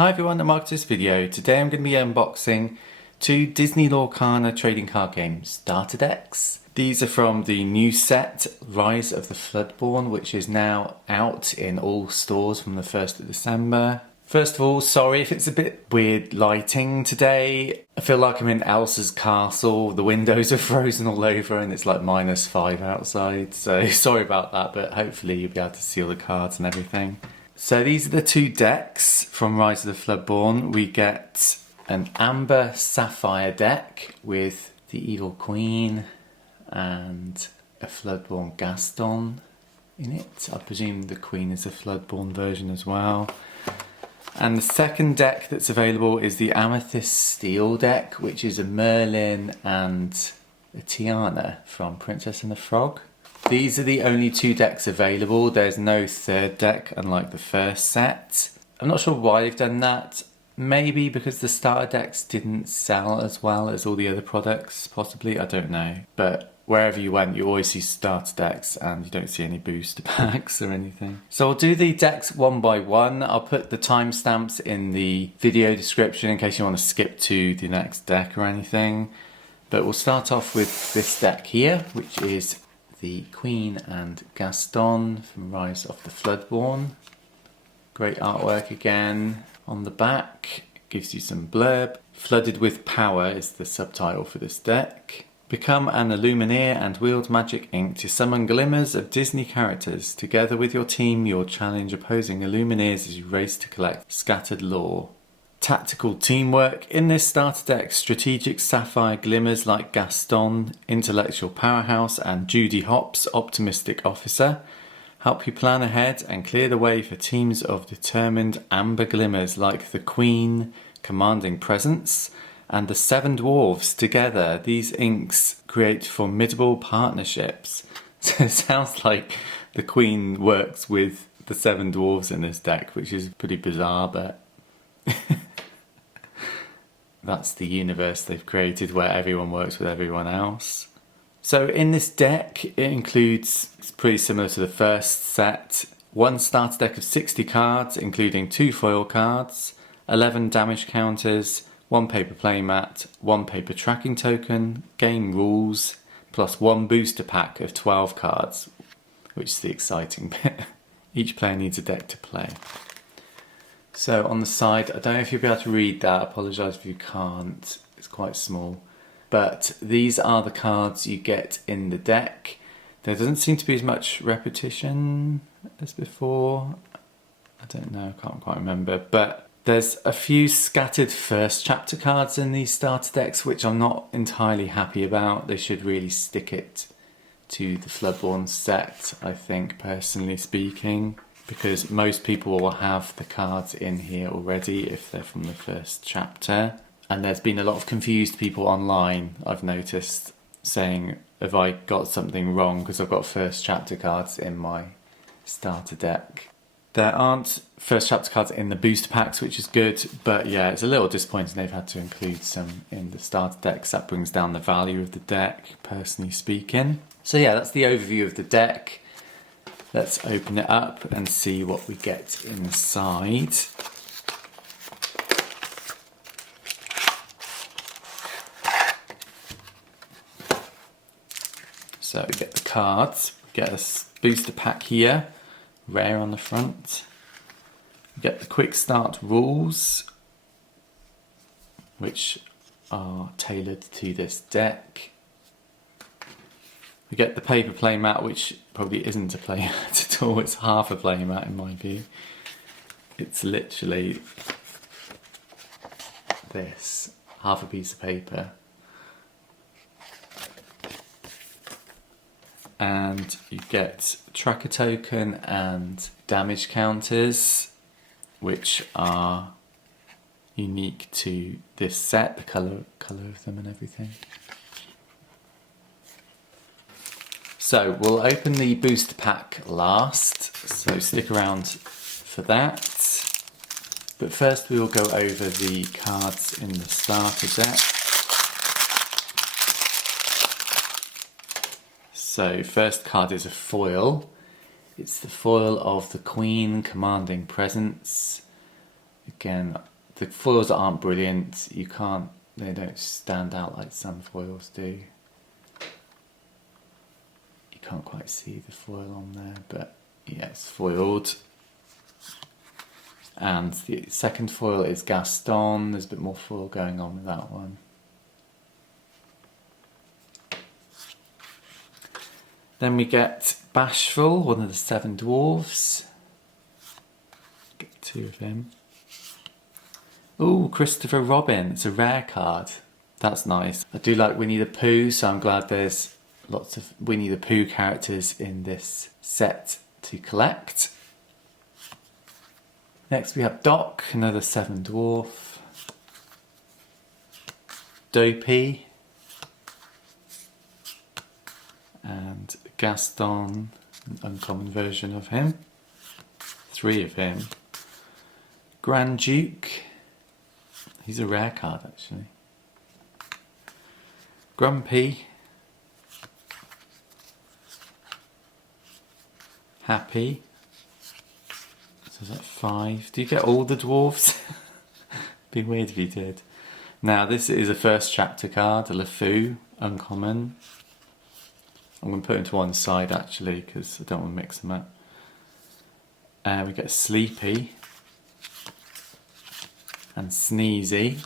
Hi everyone, I'm Mark this video. Today I'm going to be unboxing two Disney Lorcana trading card game starter decks. These are from the new set, Rise of the Floodborn, which is now out in all stores from the 1st of December. First of all, sorry if it's a bit weird lighting today. I feel like I'm in Elsa's castle, the windows are frozen all over and it's like -5 outside. So sorry about that, but hopefully you'll be able to see all the cards and everything. So these are the two decks from Rise of the Floodborn. We get an Amber Sapphire deck with the Evil Queen and a Floodborn Gaston in it. I presume the Queen is a Floodborn version as well. And the second deck that's available is the Amethyst Steel deck, which is a Merlin and a Tiana from Princess and the Frog. These are the only two decks available. There's no third deck, unlike the first set. I'm not sure why they've done that. Maybe because the starter decks didn't sell as well as all the other products, possibly, I don't know. But wherever you went, you always see starter decks and you don't see any booster packs or anything. So I'll do the decks one by one. I'll put the timestamps in the video description in case you want to skip to the next deck or anything. But we'll start off with this deck here, which is the Queen and Gaston from Rise of the Floodborn. Great artwork again. On the back, gives you some blurb. Flooded with Power is the subtitle for this deck. Become an Illumineer and wield magic ink to summon glimmers of Disney characters. Together with your team, you'll challenge opposing Illumineers as you race to collect scattered lore. Tactical teamwork. In this starter deck, strategic Sapphire glimmers like Gaston, intellectual powerhouse, and Judy Hopps, optimistic officer, help you plan ahead and clear the way for teams of determined amber glimmers like the Queen, commanding presence, and the Seven Dwarves. Together, these inks create formidable partnerships. So it sounds like the Queen works with the Seven Dwarves in this deck, which is pretty bizarre, but that's the universe they've created where everyone works with everyone else. So in this deck, it includes, it's pretty similar to the first set, one starter deck of 60 cards, including 2 foil cards, 11 damage counters, 1 paper playmat, 1 paper tracking token, game rules, plus 1 booster pack of 12 cards, which is the exciting bit. Each player needs a deck to play. So on the side, I don't know if you'll be able to read that, I apologise if you can't, it's quite small. But these are the cards you get in the deck. There doesn't seem to be as much repetition as before. I don't know, I can't quite remember. But there's a few scattered first chapter cards in these starter decks, which I'm not entirely happy about. They should really stick it to the Floodborn set, I think, personally speaking. Because most people will have the cards in here already if they're from the first chapter. And there's been a lot of confused people online, I've noticed, saying, have I got something wrong because I've got first chapter cards in my starter deck. There aren't first chapter cards in the booster packs, which is good, but yeah, it's a little disappointing they've had to include some in the starter decks. That brings down the value of the deck, personally speaking. So yeah, that's the overview of the deck. Let's open it up and see what we get inside. So we get the cards, we get a booster pack here, rare on the front. We get the quick start rules, which are tailored to this deck. We get the paper playmat, which probably isn't a playmat at all, it's half a playmat in my view. It's literally this, half a piece of paper. And you get tracker token and damage counters, which are unique to this set, the colour of them and everything. So we'll open the booster pack last, so stick around for that. But first we will go over the cards in the starter deck. So first card is a foil. It's the foil of the Queen, commanding presence. Again, the foils aren't brilliant. They don't stand out like some foils do. You can't quite see the foil on there, but yeah, it's foiled. And the second foil is Gaston. There's a bit more foil going on with that one. Then we get Bashful, one of the 7 dwarves. Get 2 of him. Ooh, Christopher Robin. It's a rare card. That's nice. I do like Winnie the Pooh, so I'm glad there's lots of Winnie the Pooh characters in this set to collect. Next we have Doc, another 7 dwarf. Dopey. And Gaston, an uncommon version of him. 3 of him. Grand Duke. He's a rare card actually. Grumpy. Happy. So is that 5? Do you get all the dwarves? Be weird if you did. Now this is a first chapter card, a LeFou, uncommon. I'm going to put it to one side actually because I don't want to mix them up. We get Sleepy and Sneezy.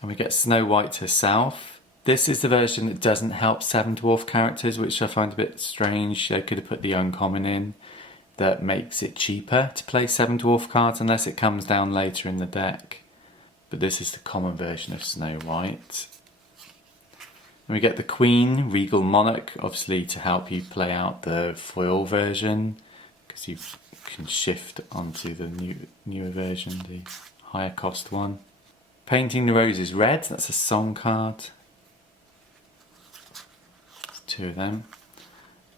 And we get Snow White herself. This is the version that doesn't help 7 dwarf characters, which I find a bit strange. They could have put the uncommon in that makes it cheaper to play 7 dwarf cards unless it comes down later in the deck. But this is the common version of Snow White. And we get the Queen, Regal Monarch, obviously to help you play out the foil version, because you can shift onto the newer version, the higher cost one. Painting the Roses Red, that's a song card. There's 2 of them.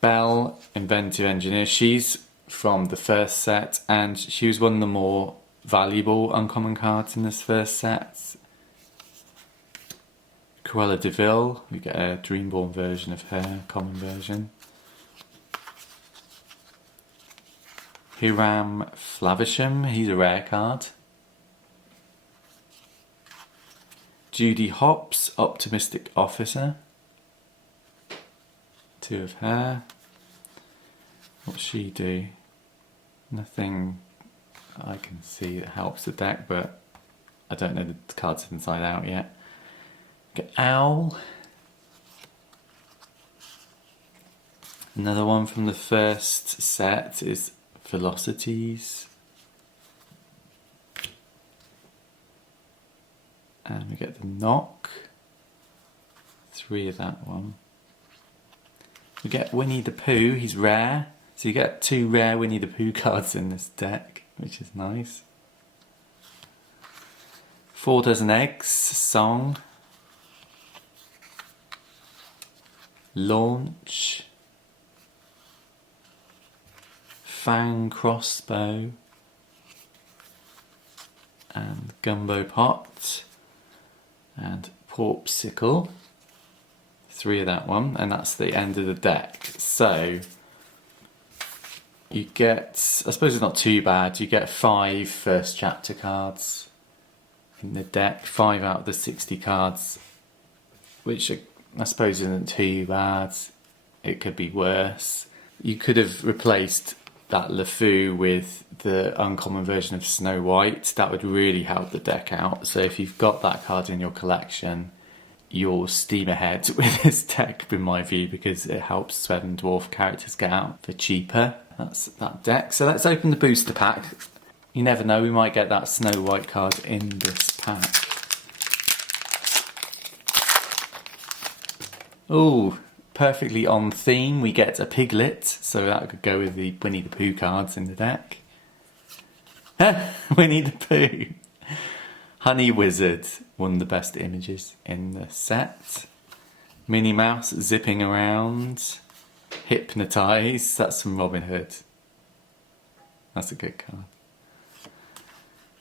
Belle, Inventive Engineer, she's from the first set, and she was one of the more valuable uncommon cards in this first set. Cruella de Vil, we get a Dreamborn version of her, common version. Hiram Flavisham, he's a rare card. Judy Hopps, Optimistic Officer. 2 of her. What's she do? Nothing I can see that helps the deck, but I don't know the cards inside out yet. Get Owl. Another one from the first set is Velocities. And we get the Knock. 3 of that one. We get Winnie the Pooh, he's rare. So you get 2 rare Winnie the Pooh cards in this deck, which is nice. 4 Dozen Eggs, Song. Launch. Fang Crossbow. And Gumbo Pot. And Porpsicle. 3 of that one, and that's the end of the deck. So you get, I suppose it's not too bad, you get 5 first chapter cards in the deck, 5 out of the 60 cards, which I suppose isn't too bad. It could be worse. You could have replaced that LeFou with the uncommon version of Snow White. That would really help the deck out. So if you've got that card in your collection, you'll steam ahead with this deck in my view, because it helps 7 dwarf characters get out for cheaper. That's that deck. So let's open the booster pack. You never know, we might get that Snow White card in this pack. Ooh, perfectly on theme. We get a Piglet, so that could go with the Winnie the Pooh cards in the deck. Winnie the Pooh. Honey Wizard, one of the best images in the set. Minnie Mouse zipping around. Hypnotise, that's from Robin Hood. That's a good card.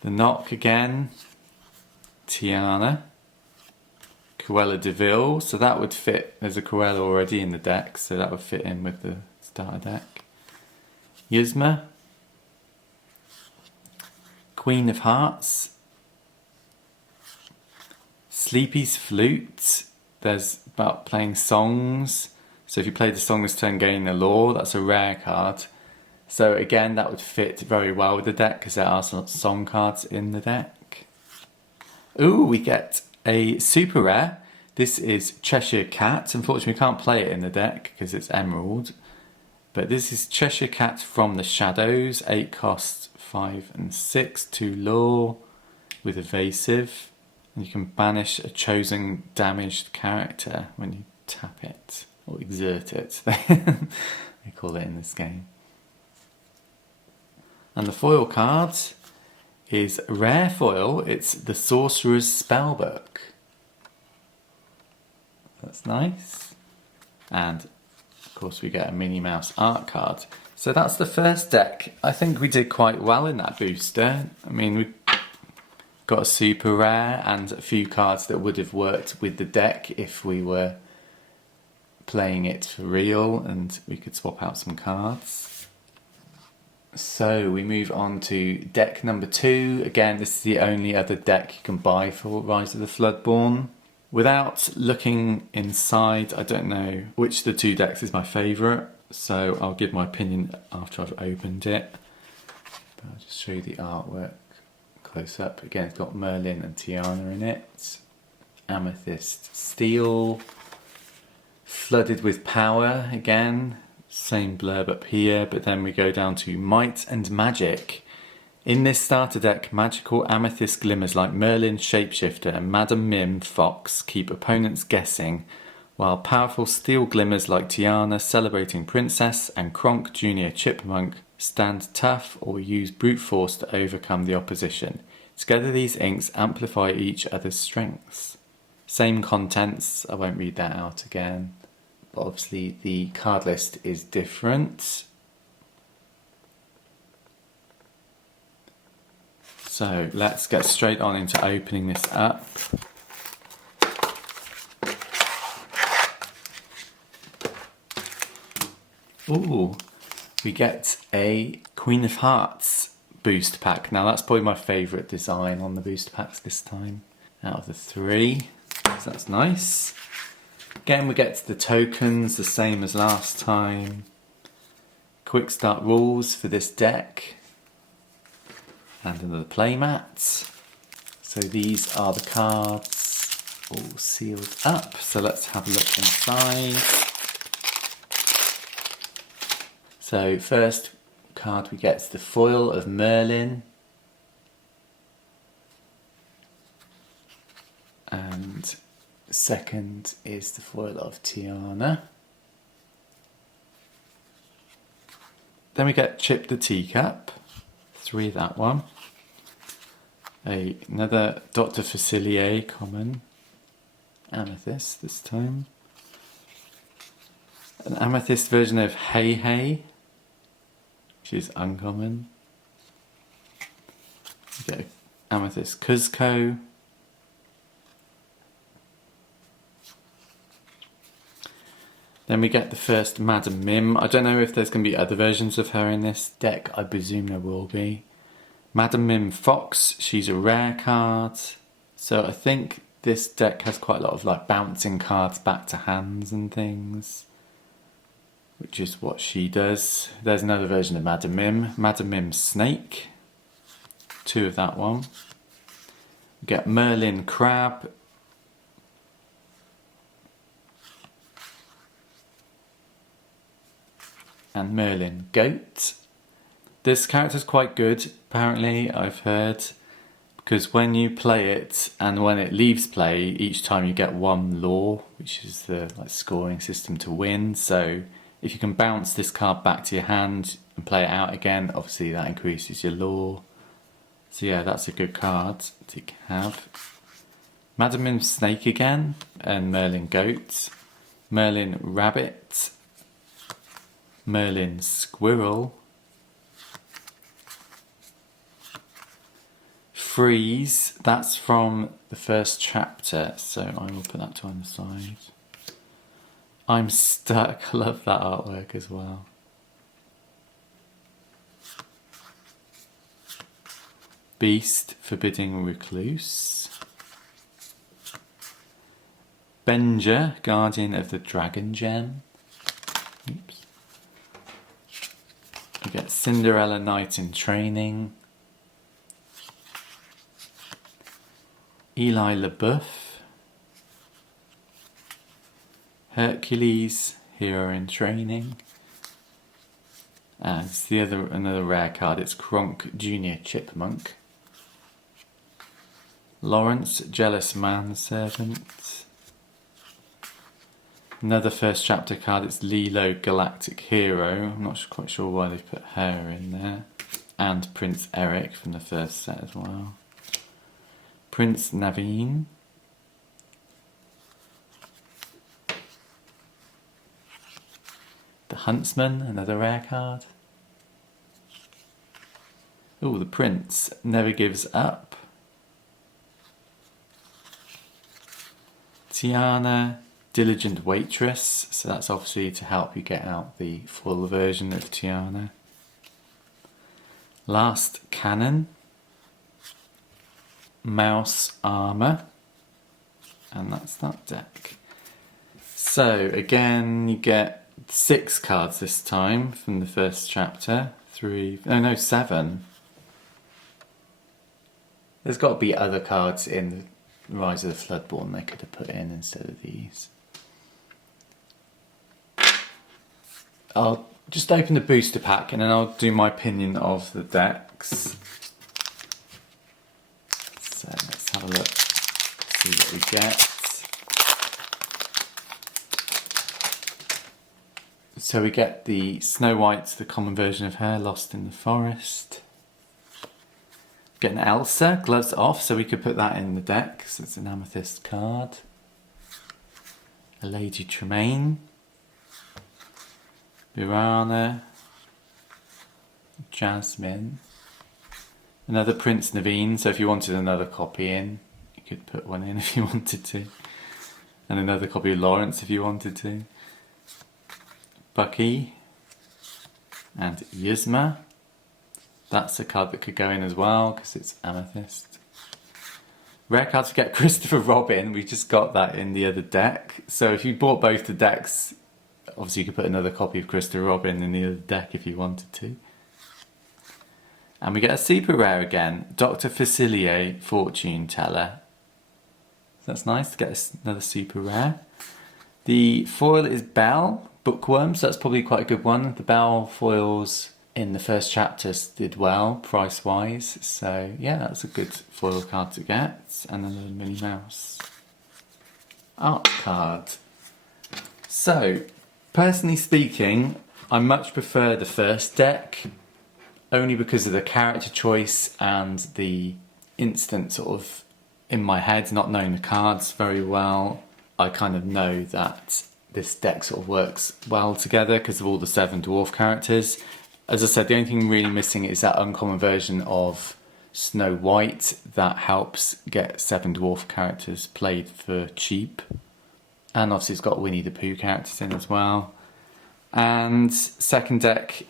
The Knock again. Tiana. Cruella de Vil, so that would fit. There's a Cruella already in the deck, so that would fit in with the starter deck. Yzma. Queen of Hearts, Sleepy's Flute. There's about playing songs. So if you play the song this turn, gain a lore. That's a rare card. So again, that would fit very well with the deck because there are some song cards in the deck. Ooh, we get a super rare. This is Cheshire Cat. Unfortunately, we can't play it in the deck because it's Emerald. But this is Cheshire Cat from the Shadows. 8 costs, 5 and 6. 2 lore with evasive. And you can banish a chosen damaged character when you tap it. Or exert it, they call it in this game. And the foil card is rare foil. It's the Sorcerer's Spellbook. That's nice. And of course we get a Minnie Mouse art card. So that's the first deck. I think we did quite well in that booster. I mean, we got a super rare and a few cards that would have worked with the deck if we were playing it for real, and we could swap out some cards. So we move on to deck number 2. Again, this is the only other deck you can buy for Rise of the Floodborn. Without looking inside, I don't know which of the 2 decks is my favourite, so I'll give my opinion after I've opened it. But I'll just show you the artwork close up. Again, it's got Merlin and Tiana in it. Amethyst Steel. Flooded with Power again, same blurb up here, but then we go down to Might and Magic. In this starter deck, magical amethyst glimmers like Merlin Shapeshifter and Madam Mim Fox keep opponents guessing, while powerful steel glimmers like Tiana Celebrating Princess and Kronk Jr. Chipmunk stand tough or use brute force to overcome the opposition. Together these inks amplify each other's strengths. Same contents, I won't read that out again. But obviously the card list is different. So let's get straight on into opening this up. Ooh, we get a Queen of Hearts booster pack. Now that's probably my favourite design on the booster packs this time out of the 3. So that's nice. Again, we get the tokens, the same as last time. Quick start rules for this deck. And another playmat. So these are the cards all sealed up. So let's have a look inside. So first card we get is the foil of Merlin. And second is the foil of Tiana. Then we get Chip the Teacup. 3 that one. Another Dr. Facilier common. Amethyst this time. An Amethyst version of Hey Hey, which is uncommon. We get Amethyst Cuzco. Then we get the first Madam Mim. I don't know if there's going to be other versions of her in this deck. I presume there will be. Madam Mim Fox. She's a rare card. So I think this deck has quite a lot of like bouncing cards back to hands and things, which is what she does. There's another version of Madam Mim. Madam Mim Snake. 2 of that one. We get Merlin Crab. And Merlin Goat. This character's quite good, apparently, I've heard, because when you play it and when it leaves play, each time you get 1 lore, which is the scoring system to win. So if you can bounce this card back to your hand and play it out again, obviously that increases your lore. So yeah, that's a good card to have. Madam Mim Snake again, and Merlin Goat. Merlin Rabbit. Merlin Squirrel. Freeze, that's from the first chapter, so I will put that to one side. I'm Stuck, I love that artwork as well. Beast, Forbidding Recluse. Benja, Guardian of the Dragon Gem. Oops. We get Cinderella, Knight in Training. Eli LaBeouf. Hercules, Hero in Training. And it's another rare card, it's Kronk Jr. Chipmunk. Lawrence, Jealous Manservant. Another first chapter card, it's Lilo, Galactic Hero. I'm not quite sure why they've put her in there. And Prince Eric from the first set as well. Prince Naveen. The Huntsman, another rare card. Oh, the Prince Never Gives Up. Tiana, Diligent Waitress. So that's obviously to help you get out the full version of Tiana. Last Cannon. Mouse Armour. And that's that deck. So again, you get 6 cards this time from the first chapter. 7. There's got to be other cards in Rise of the Floodborn they could have put in instead of these. I'll just open the booster pack and then I'll do my opinion of the decks. So let's have a look, see what we get. So we get the Snow White, the common version of her, Lost in the Forest. Get an Elsa, Gloves Off, so we could put that in the deck, so it's an Amethyst card. A Lady Tremaine. Birana. Jasmine. Another Prince Naveen, so if you wanted another copy in, you could put one in if you wanted to. And another copy of Lawrence if you wanted to. Bucky. And Yzma. That's a card that could go in as well, because it's Amethyst. Rare cards to get Christopher Robin, we just got that in the other deck. So if you bought both the decks, obviously you could put another copy of Christopher Robin in the other deck if you wanted to. And we get a super rare again, Dr. Facilier, Fortune Teller. That's nice to get another super rare. The foil is Belle, Bookworm, so that's probably quite a good one. The Belle foils in the first chapters did well, price-wise. So yeah, that's a good foil card to get. And another Minnie Mouse art card. So, personally speaking, I much prefer the first deck, only because of the character choice and the instant sort of in my head, not knowing the cards very well, I kind of know that this deck sort of works well together because of all the 7 dwarf characters. As I said, the only thing really missing is that uncommon version of Snow White that helps get 7 dwarf characters played for cheap. And obviously it's got Winnie the Pooh characters in as well. And second deck,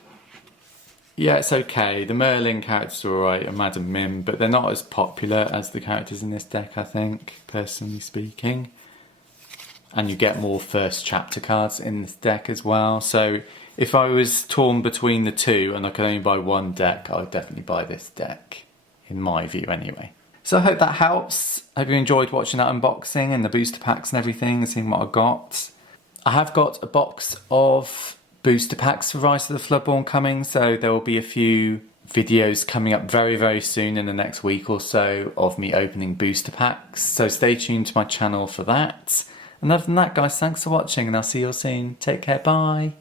yeah, it's okay. The Merlin characters are alright, and Madam Mim, but they're not as popular as the characters in this deck, I think, personally speaking. And you get more first chapter cards in this deck as well. So if I was torn between the two and I could only buy one deck, I would definitely buy this deck, in my view anyway. So I hope that helps. I hope you enjoyed watching that unboxing and the booster packs and everything and seeing what I got. I have got a box of booster packs for Rise of the Floodborn coming, so there will be a few videos coming up very, very soon in the next week or so of me opening booster packs. So stay tuned to my channel for that. And other than that, guys, thanks for watching and I'll see you all soon. Take care, bye.